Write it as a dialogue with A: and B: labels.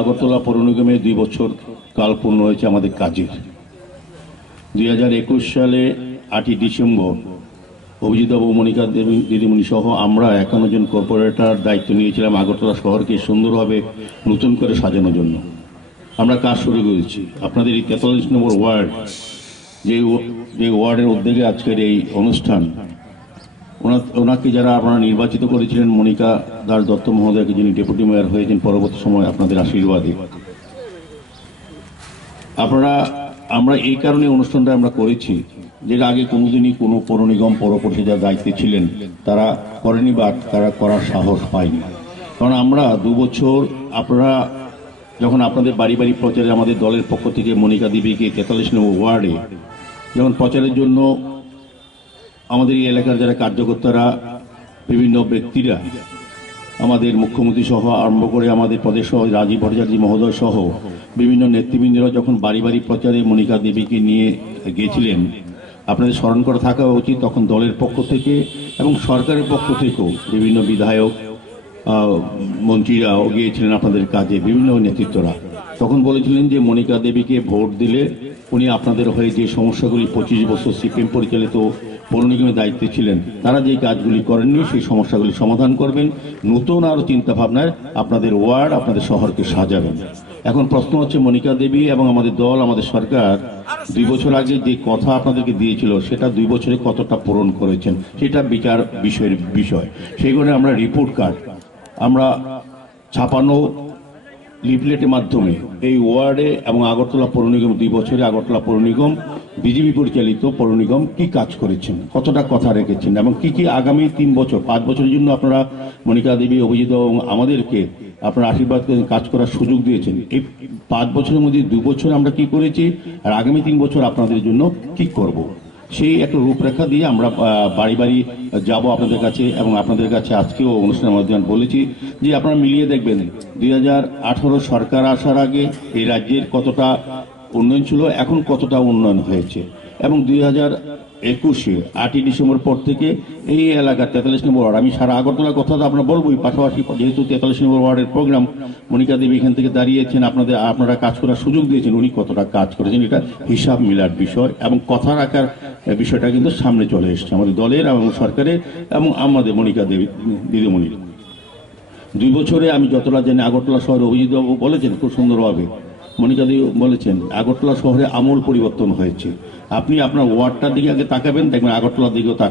A: আগরতলা পৌর নিগমে দুই বছর কাল পূর্ণ হয়েছে আমাদের কাজের। দুই হাজার একুশ সালে আটই ডিসেম্বর অভিজিৎ বাবু মনিকা দেবী, দিদিমণি সহ আমরা একান্ন জন কর্পোরেটর দায়িত্ব নিয়েছিলাম আগরতলা শহরকে সুন্দরভাবে নতুন করে সাজানোর জন্য। আমরা কাজ শুরু করেছি। আপনাদের এই তেতাল্লিশ নম্বর ওয়ার্ড, যে যে ওয়ার্ডের উদ্যোগে আজকের এই অনুষ্ঠান ওনাকে যারা আপনারা নির্বাচিত করেছিলেন, মনিকা দাস দত্ত মহোদয়কে যিনি ডেপুটি মেয়র হয়েছেন, পরবর্তী সময় আপনাদের আশীর্বাদে। আপনারা আমরা এই কারণে অনুষ্ঠানটা আমরা করেছি যে আগে কোনোদিনই কোনো পৌর নিগম পৌর পরিষদের দায়িত্বে ছিলেন, তারা করেনি বা তারা করার সাহস পায়নি। কারণ আমরা দু বছর আপনারা যখন আপনাদের বাড়ি বাড়ি প্রচারে আমাদের দলের পক্ষ থেকে মনিকা দেবীকে তেতাল্লিশ নম্বর ওয়ার্ডে যখন প্রচারের জন্য আমাদের এই এলাকার যারা কার্যকর্তারা, বিভিন্ন ব্যক্তিরা, আমাদের মুখ্যমন্ত্রী সহ আরম্ভ করে আমাদের প্রদেশ সহ রাজীব ভট্টাচার্য মহোদয় সহ বিভিন্ন নেতৃবৃন্দরা যখন বাড়ি বাড়ি প্রচারে মনিকা দেবীকে নিয়ে গিয়েছিলেন আপনাদের স্মরণ করা থাকা উচিত তখন দলের পক্ষ থেকে এবং সরকারের পক্ষ থেকেও বিভিন্ন বিধায়ক মন্ত্রীরাও গিয়েছিলেন আপনাদের কাজে, বিভিন্ন নেতৃত্বরা। তখন বলেছিলেন যে মনিকা দেবীকে ভোট দিলে উনি আপনাদের হয়ে যে সমস্যাগুলি পঁচিশ বছর সিপিএম পরিচালিত পৌর নিগমের দায়িত্বে ছিলেন, তারা যে কাজগুলি করেননি সেই সমস্যাগুলি সমাধান করবেন। নতুন আরও চিন্তাভাবনায় আপনাদের ওয়ার্ড, আপনাদের শহরকে সাজাবেন। এখন প্রশ্ন হচ্ছে, মনিকা দেবী এবং আমাদের দল, আমাদের সরকার দুই বছর আগে যে কথা আপনাদেরকে দিয়েছিল, সেটা দুই বছরে কতটা পূরণ করেছেন? সেটা বিচার বিষয়ের বিষয়। সেই কারণে আমরা রিপোর্ট কার্ড, আমরা ছাপানো লিফলেটের মাধ্যমে এই ওয়ার্ডে এবং আগরতলা পৌর নিগম, দুই বছরে আগরতলা পৌর নিগম, বিজেপি পরিচালিত পৌর নিগম কি কাজ করেছেন? কতটা কথা রেখেছেন? এবং কি কি আগামী তিন বছর, পাঁচ বছরের জন্য আপনারা মনিকা দেবী, অভিজিৎ এবং আমাদেরকে আপনারা আশীর্বাদ করে কাজ করার সুযোগ দিয়েছেন? এই পাঁচ বছরের মধ্যে দু বছর আমরা কি করেছি? আর আগামী তিন বছর আপনাদের জন্য কি করব? সেই একটা রূপরেখা দিয়ে আমরা বাড়ি বাড়ি যাব আপনাদের কাছে এবং আপনাদের কাছে আজকেও অনুষ্ঠানের মাধ্যমে বলেছি যে আপনারা মিলিয়ে দেখবেন দুই হাজার আঠারো সরকার আসার আগে এই রাজ্যের কতটা উন্নয়ন ছিল, এখন কতটা উন্নয়ন হয়েছে। এবং দুই হাজার একুশে আটই ডিসেম্বর পর থেকে এই এলাকার তেতাল্লিশ নম্বর ওয়ার্ড। আমি সারা আগরতলার কথা তো আপনার বলবোই, পাশাপাশি যেহেতু তেতাল্লিশ নম্বর ওয়ার্ডের প্রোগ্রাম, মনিকা দেবী এখান থেকে দাঁড়িয়েছেন, আপনাদের, আপনারা কাজ করার সুযোগ দিয়েছেন, উনি কতটা কাজ করেছেন, এটা হিসাব মিলার বিষয় এবং কথা রাখার বিষয়টা কিন্তু সামনে চলে এসেছে আমাদের দলের এবং সরকারের এবং আমাদের মনিকা দেবী, দিদিমণির। দুই বছরে আমি যতটা জানি আগরতলা শহরে অভিজিৎ বাবু বলেছেন খুব সুন্দরভাবে মনিকা দেবী বলেছেন, আগরতলা শহরে আমূল পরিবর্তন হয়েছে। আপনি আপনার ওয়ার্ডটার দিকে আগে তাকাবেন, দেখবেন আগরতলার দিকেও